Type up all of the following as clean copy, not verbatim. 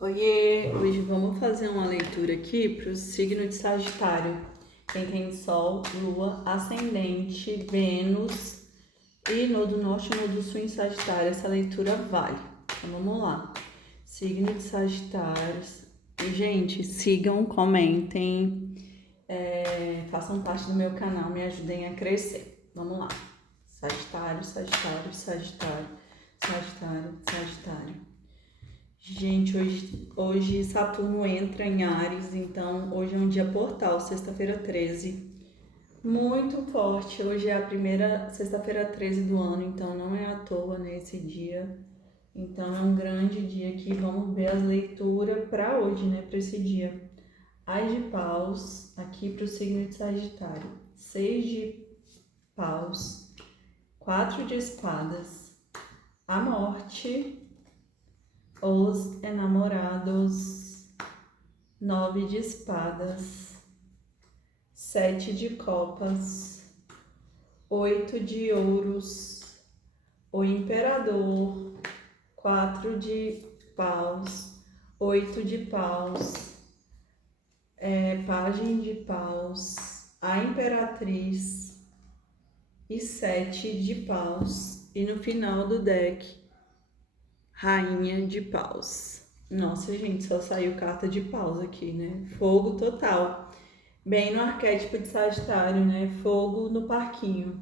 Oiê, hoje vamos fazer uma leitura aqui para o signo de Sagitário. Quem tem Sol, Lua, Ascendente, Vênus e Nodo Norte e Nodo Sul em Sagitário. Essa leitura vale. Então vamos lá. Signo de Sagitário. E, gente, sigam, comentem, façam parte do meu canal, me ajudem a crescer. Vamos lá. Sagitário, Sagitário, Sagitário, Sagitário, Sagitário. Gente, hoje Saturno entra em Áries, então hoje é um dia portal, sexta-feira 13. Muito forte, hoje é a primeira sexta-feira 13 do ano, então não é à toa nesse dia. Então é um grande dia aqui, vamos ver as leituras para hoje, né, para esse dia. As de paus, aqui para o signo de Sagitário. Seis de paus, quatro de espadas, a morte, os enamorados, nove de espadas, sete de copas, oito de ouros, o imperador, quatro de paus, oito de paus, pajem de paus, a imperatriz e sete de paus. E no final do deck, rainha de paus. Nossa, gente, só saiu carta de paus aqui, né? Fogo total. Bem no arquétipo de Sagitário, né? Fogo no parquinho.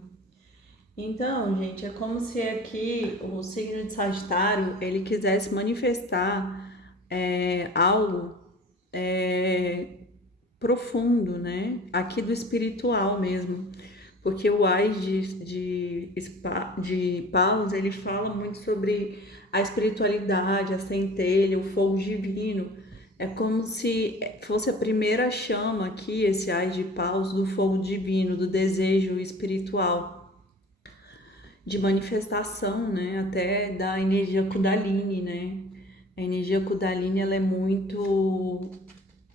Então, gente, é como se aqui o signo de Sagitário ele quisesse manifestar algo é, profundo, né? Aqui do espiritual mesmo. Porque o Ais de Paus, ele fala muito sobre a espiritualidade, a centelha, o fogo divino. É como se fosse a primeira chama aqui, esse Ais de Paus, do fogo divino, do desejo espiritual, de manifestação, né? Até da energia Kundalini, né? A energia Kundalini, ela é muito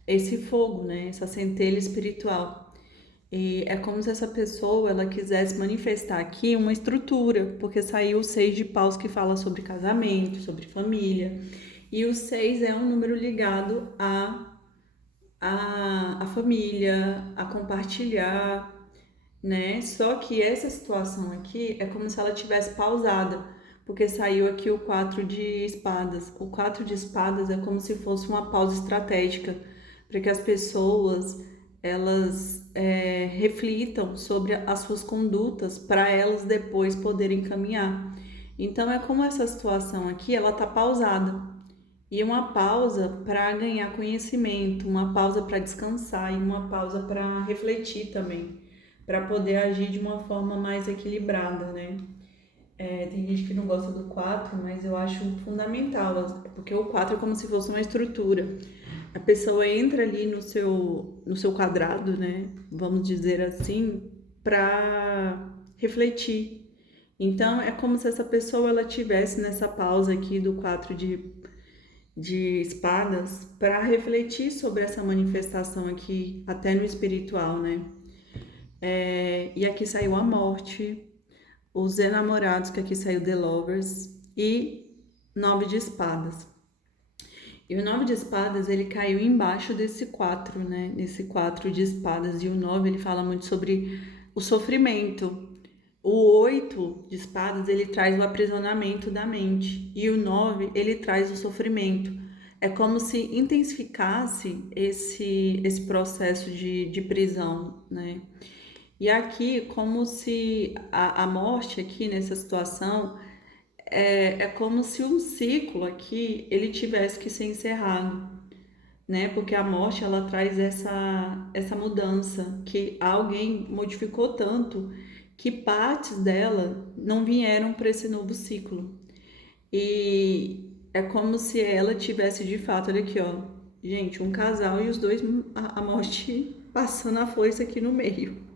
esse fogo, né? Essa centelha espiritual. E é como se essa pessoa ela quisesse manifestar aqui uma estrutura, porque saiu o seis de paus que fala sobre casamento, sobre família. E o seis é um número ligado a família, a compartilhar, né? Só que essa situação aqui é como se ela tivesse pausada, porque saiu aqui o quatro de espadas. O quatro de espadas é como se fosse uma pausa estratégica para que as pessoas elas reflitam sobre as suas condutas para elas depois poderem caminhar. Então é como essa situação aqui, ela tá pausada. E uma pausa para ganhar conhecimento, uma pausa para descansar e uma pausa para refletir também, para poder agir de uma forma mais equilibrada, né? Tem gente que não gosta do 4, mas eu acho fundamental, porque o 4 é como se fosse uma estrutura. A pessoa entra ali no seu quadrado, né? Vamos dizer assim, para refletir. Então, é como se essa pessoa ela tivesse nessa pausa aqui do 4 de espadas para refletir sobre essa manifestação aqui, até no espiritual, né? E aqui saiu a morte, os enamorados, que aqui saiu The Lovers, e nove de espadas. E o nove de espadas, ele caiu embaixo desse quatro, né? Nesse quatro de espadas. E o nove, ele fala muito sobre o sofrimento. O oito de espadas, ele traz o aprisionamento da mente. E o nove, ele traz o sofrimento. É como se intensificasse esse processo de prisão, né? E aqui, como se a morte aqui nessa situação é como se um ciclo aqui ele tivesse que ser encerrado, né? Porque a morte ela traz essa mudança que alguém modificou tanto que partes dela não vieram para esse novo ciclo. E é como se ela tivesse de fato, olha aqui, ó, gente, um casal e os dois a morte passando a foice aqui no meio.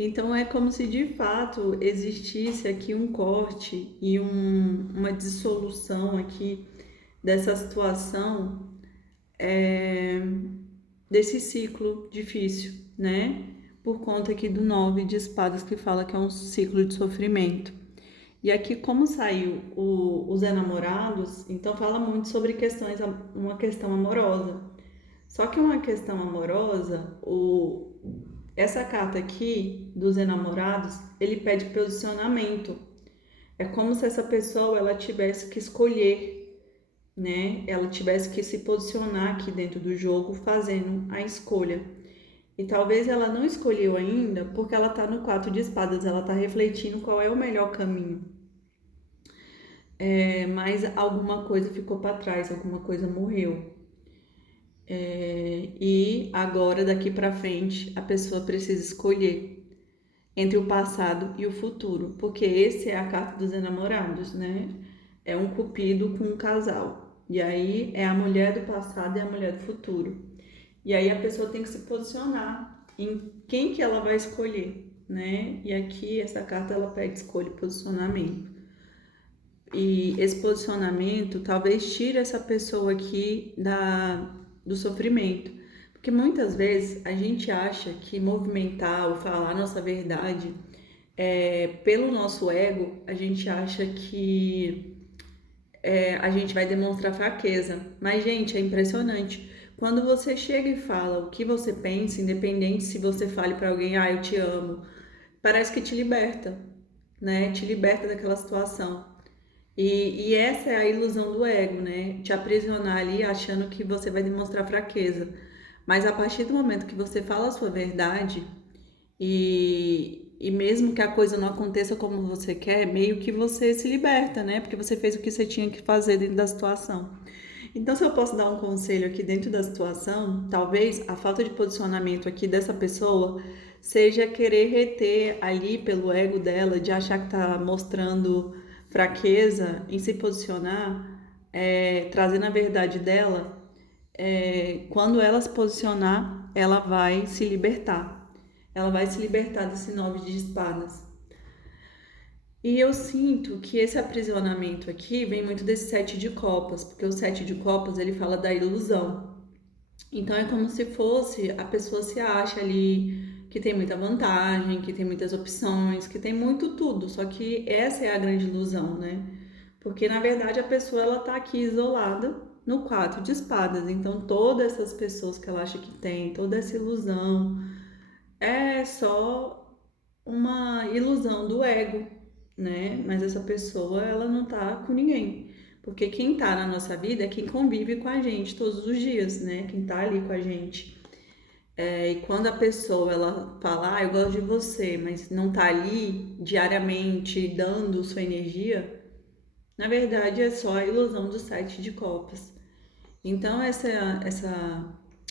Então é como se de fato existisse aqui um corte e uma dissolução aqui dessa situação, desse ciclo difícil, né? Por conta aqui do nove de espadas que fala que é um ciclo de sofrimento. E aqui, como saiu os enamorados, então fala muito sobre uma questão amorosa. Só que uma questão amorosa, essa carta aqui dos enamorados, ele pede posicionamento. É como se essa pessoa ela tivesse que escolher, né? Ela tivesse que se posicionar aqui dentro do jogo, fazendo a escolha. E talvez ela não escolheu ainda, porque ela tá no 4 de espadas, ela tá refletindo qual é o melhor caminho. Mas alguma coisa ficou para trás, alguma coisa morreu. E agora, daqui para frente, a pessoa precisa escolher entre o passado e o futuro, porque esse é a carta dos enamorados, né? É um cupido com um casal. E aí é a mulher do passado e a mulher do futuro. E aí a pessoa tem que se posicionar em quem que ela vai escolher, né? E aqui essa carta ela pede escolha e posicionamento. E esse posicionamento talvez tire essa pessoa aqui do sofrimento. Porque muitas vezes a gente acha que movimentar ou falar nossa verdade, pelo nosso ego, a gente acha que a gente vai demonstrar fraqueza. Mas, gente, é impressionante. Quando você chega e fala o que você pensa, independente se você fale para alguém, eu te amo, parece que te liberta, né? Te liberta daquela situação. E essa é a ilusão do ego, né? Te aprisionar ali achando que você vai demonstrar fraqueza. Mas a partir do momento que você fala a sua verdade, e mesmo que a coisa não aconteça como você quer, meio que você se liberta, né? Porque você fez o que você tinha que fazer dentro da situação. Então, se eu posso dar um conselho aqui dentro da situação, talvez a falta de posicionamento aqui dessa pessoa seja querer reter ali pelo ego dela, de achar que tá mostrando fraqueza em se posicionar, trazendo a verdade dela. Quando ela se posicionar, ela vai se libertar. Ela vai se libertar desse 9 de espadas. E eu sinto que esse aprisionamento aqui vem muito desse 7 de copas, porque o 7 de copas ele fala da ilusão. Então é como se fosse a pessoa se acha ali que tem muita vantagem, que tem muitas opções, que tem muito tudo. Só que essa é a grande ilusão, né? Porque na verdade a pessoa ela tá aqui isolada no 4 de espadas. Então todas essas pessoas que ela acha que tem, toda essa ilusão é só uma ilusão do ego, né? Mas essa pessoa, ela não tá com ninguém. Porque quem tá na nossa vida é quem convive com a gente todos os dias, né? Quem tá ali com a gente. E quando a pessoa, ela fala, eu gosto de você, mas não tá ali diariamente dando sua energia, na verdade é só a ilusão do 7 de copas. Então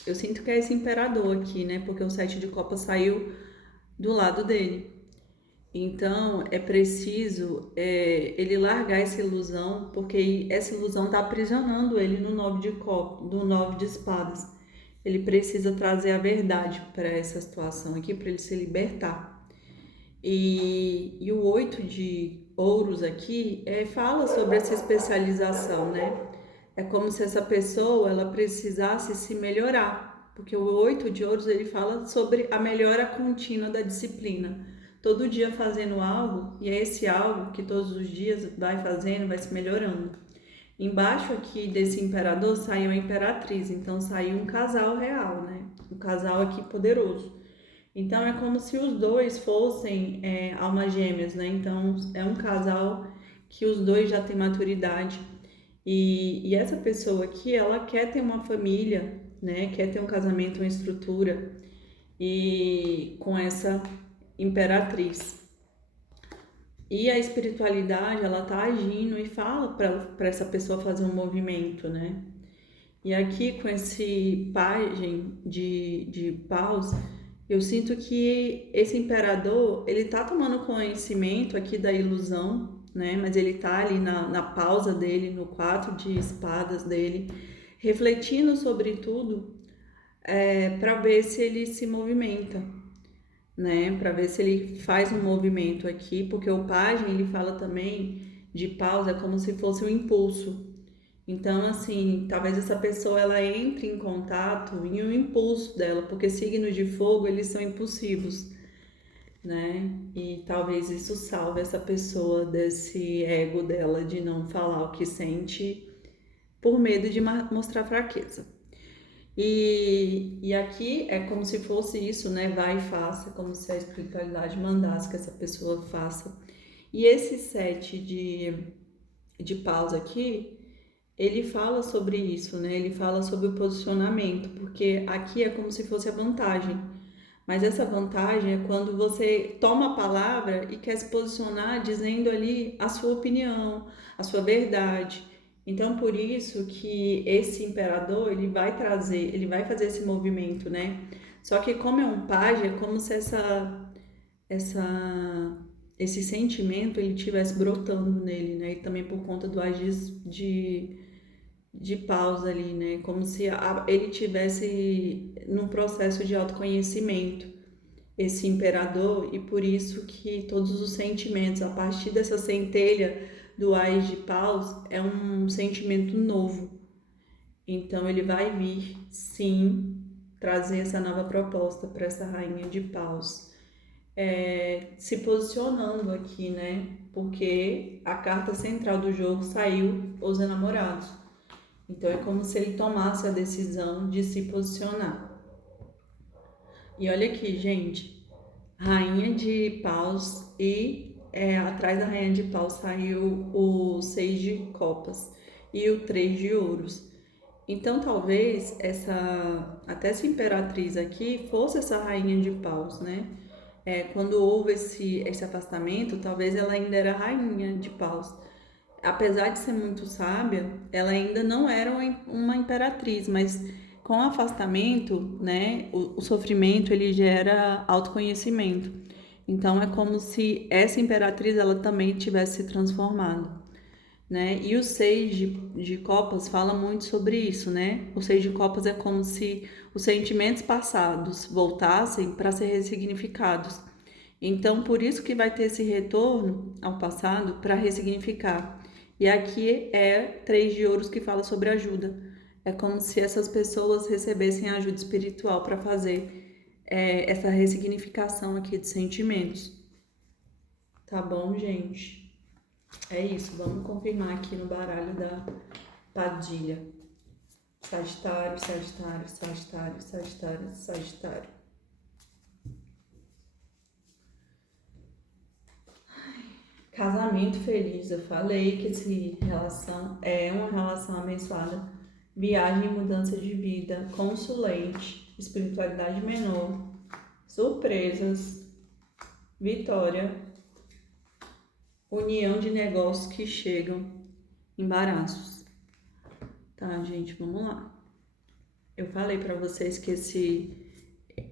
eu sinto que é esse imperador aqui, né? Porque o 7 de copas saiu do lado dele. Então é preciso ele largar essa ilusão, porque essa ilusão está aprisionando ele no 9 do 9 de espadas. Ele precisa trazer a verdade para essa situação aqui, para ele se libertar. E o 8 de ouros aqui fala sobre essa especialização, né? É como se essa pessoa ela precisasse se melhorar, porque o 8 de ouros ele fala sobre a melhora contínua da disciplina. Todo dia fazendo algo, e é esse algo que todos os dias vai fazendo, vai se melhorando. Embaixo aqui desse imperador saiu a imperatriz, então saiu um casal real, né? Um casal aqui poderoso. Então é como se os dois fossem almas gêmeas, né? Então é um casal que os dois já têm maturidade. E essa pessoa aqui, ela quer ter uma família, né? Quer ter um casamento, uma estrutura. E com essa imperatriz. E a espiritualidade, ela tá agindo e fala para essa pessoa fazer um movimento, né? E aqui com esse pajem de paus, eu sinto que esse imperador, ele tá tomando conhecimento aqui da ilusão, né? Mas ele tá ali na pausa dele, no 4 de espadas dele, refletindo sobre tudo, para ver se ele se movimenta, né? Para ver se ele faz um movimento aqui, porque o pajem, ele fala também de pausa como se fosse um impulso. Então, assim, talvez essa pessoa ela entre em contato em um impulso dela, porque signos de fogo, eles são impulsivos, né? E talvez isso salve essa pessoa desse ego dela de não falar o que sente por medo de mostrar fraqueza. E aqui é como se fosse isso, né? Vai e faça, como se a espiritualidade mandasse que essa pessoa faça. E esse sete de paus aqui, ele fala sobre isso, né? Ele fala sobre o posicionamento, porque aqui é como se fosse a vantagem. Mas essa vantagem é quando você toma a palavra e quer se posicionar dizendo ali a sua opinião, a sua verdade. Então, por isso que esse imperador, ele vai trazer, ele vai fazer esse movimento, né? Só que como é um pajem, é como se essa, esse sentimento ele tivesse brotando nele, né? E também por conta do agis de pausa ali, né? Como se ele tivesse num processo de autoconhecimento, esse imperador, e por isso que todos os sentimentos, a partir dessa centelha do Ás de Paus, é um sentimento novo. Então ele vai vir, sim, trazer essa nova proposta para essa rainha de Paus. Se posicionando aqui, né? Porque a carta central do jogo saiu os enamorados. Então é como se ele tomasse a decisão de se posicionar. E olha aqui, gente, rainha de paus e atrás da rainha de paus saiu o 6 de copas e o 3 de ouros. Então talvez até essa imperatriz aqui fosse essa rainha de paus, né? Quando houve esse afastamento, talvez ela ainda era rainha de paus. Apesar de ser muito sábia, ela ainda não era uma imperatriz, mas com o afastamento, né, o sofrimento ele gera autoconhecimento. Então é como se essa imperatriz ela também tivesse se transformado, né? E o 6 de copas fala muito sobre isso, né? O 6 de copas é como se os sentimentos passados voltassem para ser ressignificados. Então, por isso que vai ter esse retorno ao passado para ressignificar. E aqui é 3 de ouros que fala sobre ajuda. É como se essas pessoas recebessem ajuda espiritual para fazer essa ressignificação aqui de sentimentos. Tá bom, gente? É isso. Vamos confirmar aqui no baralho da Padilha. Sagitário, Sagitário, Sagitário, Sagitário, Sagitário. Casamento feliz, eu falei que essa relação é uma relação abençoada. Viagem e mudança de vida, consulente, espiritualidade menor, surpresas, vitória, união de negócios que chegam, embaraços. Tá, gente, vamos lá. Eu falei para vocês que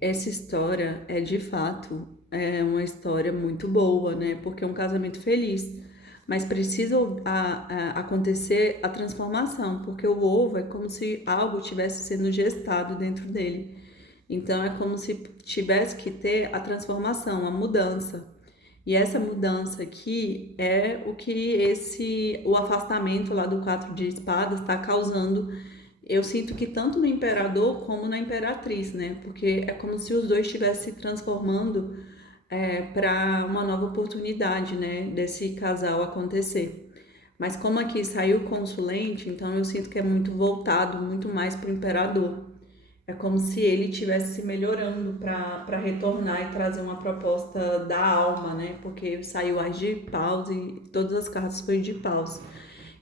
essa história é de fato uma história muito boa, né? Porque é um casamento feliz. Mas precisa acontecer a transformação, porque o ovo é como se algo tivesse sendo gestado dentro dele. Então é como se tivesse que ter a transformação, a mudança. E essa mudança aqui é o que o afastamento lá do 4 de espadas está causando. Eu sinto que tanto no imperador como na imperatriz, né? Porque é como se os dois estivessem se transformando para uma nova oportunidade, né? Desse casal acontecer. Mas como aqui saiu o consulente, então eu sinto que é muito voltado, muito mais para o imperador. É como se ele estivesse se melhorando para retornar e trazer uma proposta da alma, né? Porque saiu as de paus e todas as cartas foram de paus.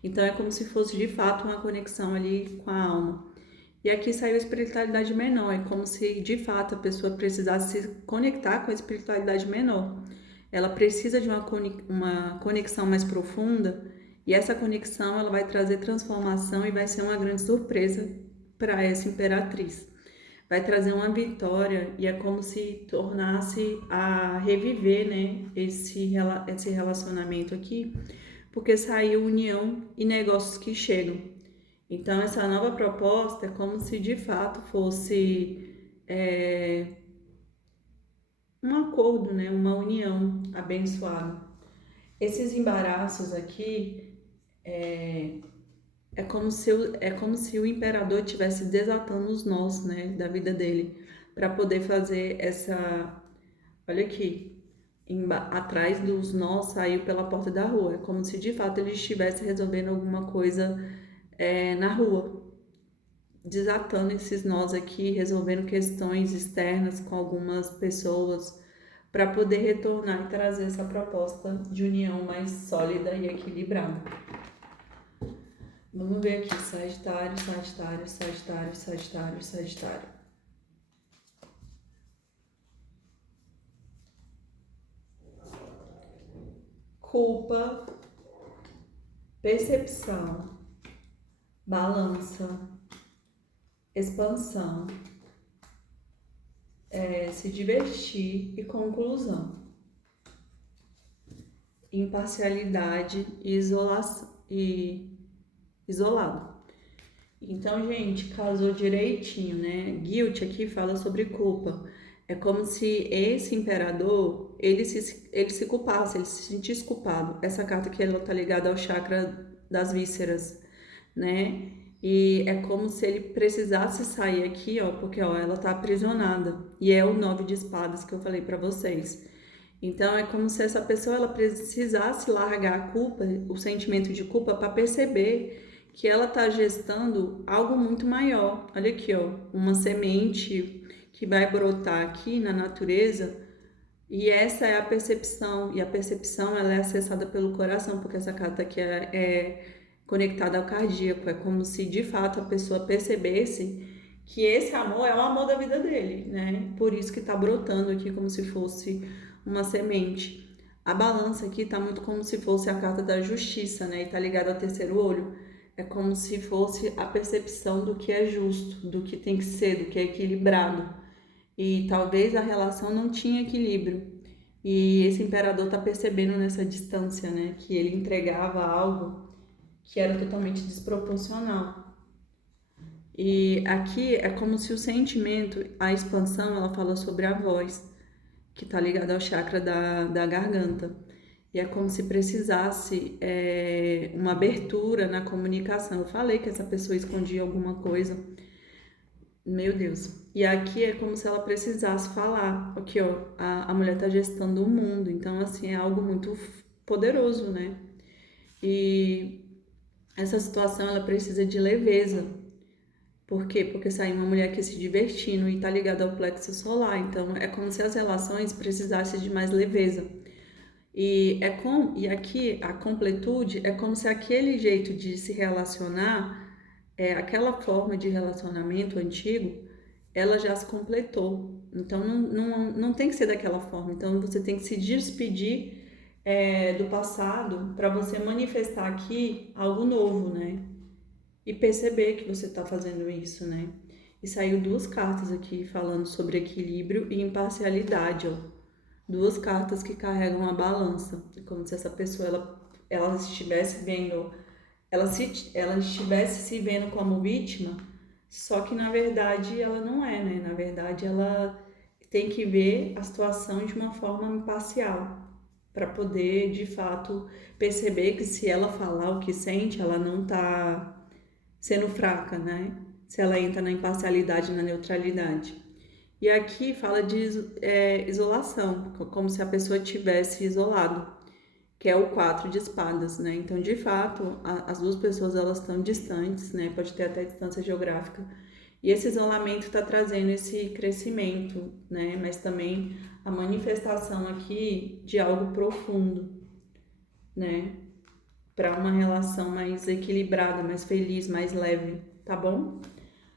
Então é como se fosse de fato uma conexão ali com a alma. E aqui saiu a espiritualidade menor, é como se de fato a pessoa precisasse se conectar com a espiritualidade menor. Ela precisa de uma conexão mais profunda e essa conexão ela vai trazer transformação e vai ser uma grande surpresa para essa imperatriz. Vai trazer uma vitória e é como se tornasse a reviver, né, esse relacionamento aqui, porque saiu união e negócios que chegam. Então, essa nova proposta é como se de fato fosse um acordo, né? Uma união abençoada. Esses embaraços aqui é como se o imperador estivesse desatando os nós, né, da vida dele, para poder fazer essa. Olha aqui. atrás dos nós saiu pela porta da rua. É como se de fato ele estivesse resolvendo alguma coisa na rua, desatando esses nós aqui, resolvendo questões externas com algumas pessoas para poder retornar e trazer essa proposta de união mais sólida e equilibrada. Vamos ver aqui, Sagitário, Sagitário, Sagitário, Sagitário, Sagitário. Culpa, percepção, balança, expansão, se divertir e conclusão. Imparcialidade e isolação e isolado. Então, gente, casou direitinho, né? Guilt aqui fala sobre culpa. É como se esse imperador, ele se culpasse, ele se sentisse culpado. Essa carta aqui, ela tá ligada ao chakra das vísceras, né? E é como se ele precisasse sair aqui, ó, porque, ó, ela tá aprisionada. E é o 9 de espadas que eu falei pra vocês. Então, é como se essa pessoa, ela precisasse largar a culpa, o sentimento de culpa, para perceber que ela está gestando algo muito maior. Olha aqui, ó, uma semente que vai brotar aqui na natureza, e essa é a percepção, e a percepção ela é acessada pelo coração, porque essa carta aqui é conectada ao cardíaco, é como se de fato a pessoa percebesse que esse amor é o amor da vida dele, né? Por isso que tá brotando aqui como se fosse uma semente. A balança aqui tá muito como se fosse a carta da justiça, né? E tá ligada ao terceiro olho. É como se fosse a percepção do que é justo, do que tem que ser, do que é equilibrado. E talvez a relação não tinha equilíbrio. E esse imperador tá percebendo nessa distância, né? Que ele entregava algo que era totalmente desproporcional. E aqui é como se o sentimento, a expansão, ela fala sobre a voz, que tá ligada ao chakra da garganta. E é como se precisasse uma abertura na comunicação. Eu falei que essa pessoa escondia alguma coisa. Meu Deus. E aqui é como se ela precisasse falar. Aqui, ó, a mulher tá gestando o mundo. Então, assim, é algo muito poderoso, né? E essa situação, ela precisa de leveza. Por quê? Porque saiu uma mulher aqui se divertindo e tá ligada ao plexo solar. Então, é como se as relações precisassem de mais leveza. E aqui a completude é como se aquele jeito de se relacionar, aquela forma de relacionamento antigo, ela já se completou. Então não tem que ser daquela forma. Então você tem que se despedir do passado para você manifestar aqui algo novo, né? E perceber que você está fazendo isso, né? E saiu duas cartas aqui falando sobre equilíbrio e imparcialidade, ó. Duas cartas que carregam a balança, como se essa pessoa ela estivesse vendo, ela estivesse se vendo como vítima, só que na verdade ela não é, né? Na verdade ela tem que ver a situação de uma forma imparcial, para poder de fato perceber que se ela falar o que sente, ela não tá sendo fraca, né? Se ela entra na imparcialidade, na neutralidade. E aqui fala de isolação, como se a pessoa tivesse isolado, que é o 4 de espadas, né? Então, de fato, as duas pessoas elas estão distantes, né? Pode ter até distância geográfica. E esse isolamento está trazendo esse crescimento, né? Mas também a manifestação aqui de algo profundo, né? Para uma relação mais equilibrada, mais feliz, mais leve, tá bom?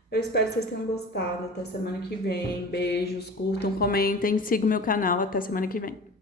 Eu espero que vocês tenham gostado. Até semana que vem. Beijos, curtam, comentem, sigam meu canal. Até semana que vem.